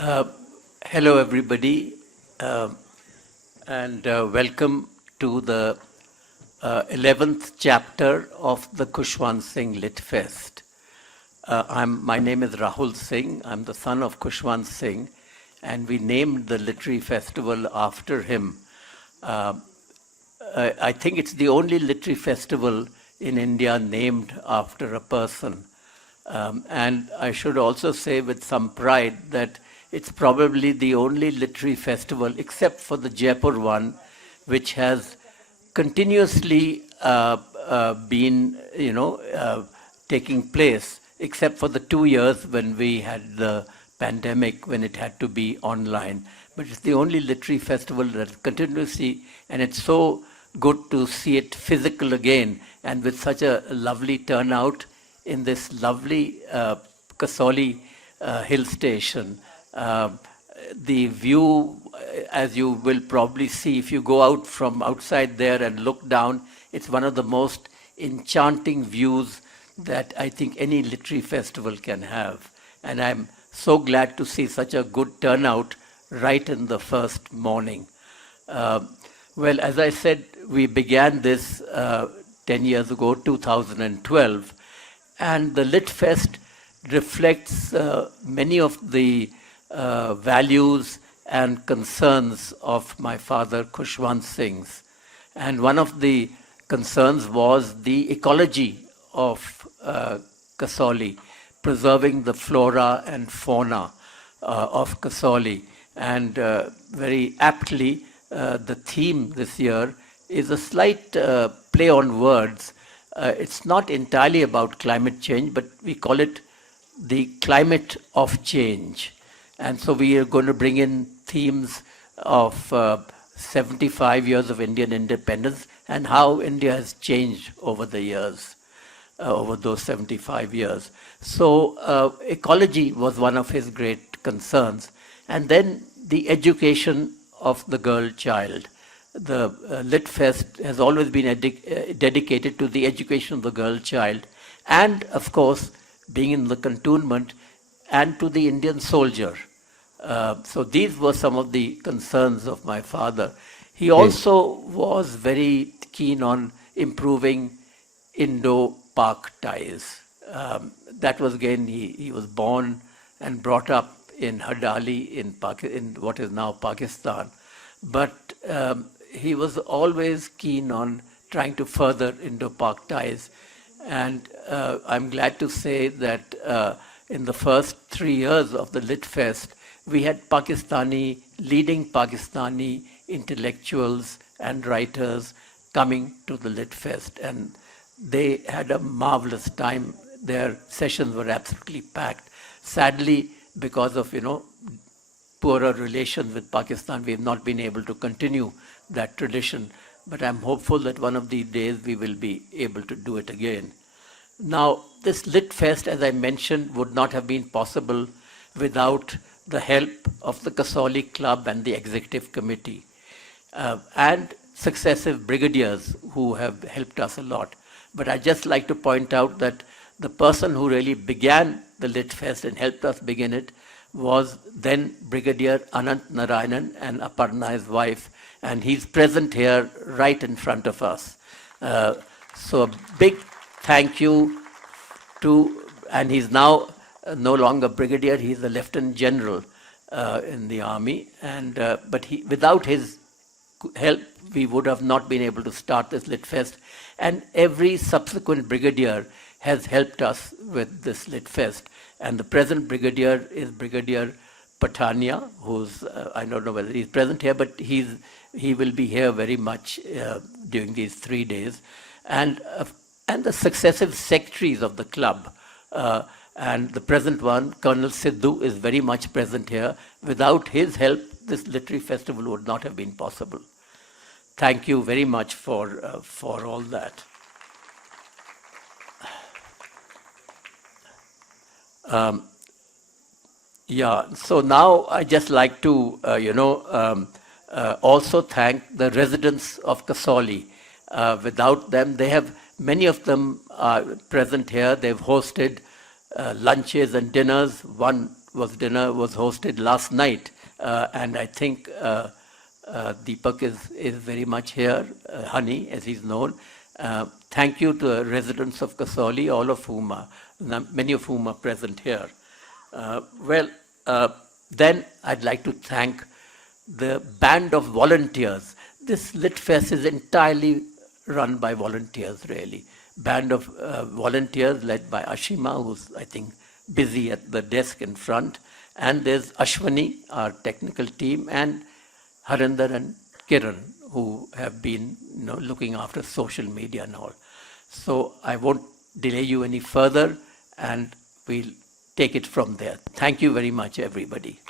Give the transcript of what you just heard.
Uh, Hello, everybody, and welcome to the 11th chapter of the Khushwant Singh Lit Fest. My name is Rahul Singh. I'm the son of Khushwant Singh, and we named the literary festival after him. I think it's the only literary festival in India named after a person. And I should also say with some pride that it's probably the only literary festival, except for the Jaipur one, which has continuously been, taking place, except for the 2 years when we had the pandemic, when it had to be online. But it's the only literary festival that continuously, and it's so good to see it physical again, and with such a lovely turnout in this lovely Kasoli hill station. The view, as you will probably see, if you go out from outside there and look down, it's one of the most enchanting views that I think any literary festival can have. And I'm so glad to see such a good turnout right in the first morning. Well, as I said, we began this 10 years ago, 2012, and the Lit Fest reflects many of the values and concerns of my father, Khushwant Singh's. And one of the concerns was the ecology of Kasoli, preserving the flora and fauna of Kasoli. And very aptly, the theme this year is a slight play on words. It's not entirely about climate change, but we call it the climate of change. And so we are going to bring in themes of 75 years of Indian independence and how India has changed over the years, over those 75 years. So ecology was one of his great concerns. And then the education of the girl child. The Lit Fest has always been dedicated to the education of the girl child and, of course, being in the cantonment, and to the Indian soldier. So these were some of the concerns of my father. He also was very keen on improving Indo-Pak ties. That was again, he was born and brought up in Hadali in what is now Pakistan. But he was always keen on trying to further Indo-Pak ties. And I'm glad to say that in the first 3 years of the Lit Fest, we had leading Pakistani intellectuals and writers coming to the Lit Fest. And they had a marvelous time. Their sessions were absolutely packed. Sadly, because of, poorer relations with Pakistan, we have not been able to continue that tradition. But I'm hopeful that one of these days we will be able to do it again. Now, this Lit Fest, as I mentioned, would not have been possible without the help of the Kasoli Club and the Executive Committee, and successive brigadiers who have helped us a lot. But I'd just like to point out that the person who really began the Lit Fest and helped us begin it was then Brigadier Anant Narayanan and Aparna, his wife, and he's present here right in front of us. So a big thank you to, and he's now no longer brigadier, he's a lieutenant general in the army, and but without his help, we would have not been able to start this Lit Fest, and every subsequent brigadier has helped us with this Lit Fest. And the present brigadier is Brigadier Patania, who's, I don't know whether he's present here, but he will be here very much during these 3 days. And the successive secretaries of the club, and the present one, Colonel Sidhu, is very much present here. Without his help, this literary festival would not have been possible. Thank you very much for all that. So now I just like to, also thank the residents of Kasoli. Without them, many of them are present here. They've hosted lunches and dinners. One dinner was hosted last night, and I think Deepak is very much here, Honey, as he's known. Thank you to the residents of Kasoli, all of whom many of whom are present here. Then I'd like to thank the band of volunteers. This LitFest is entirely run by volunteers, really. Band of volunteers led by Ashima, who's, I think, busy at the desk in front. And there's Ashwani, our technical team, and Harinder and Kiran, who have been looking after social media and all. So I won't delay you any further, and we'll take it from there. Thank you very much, everybody.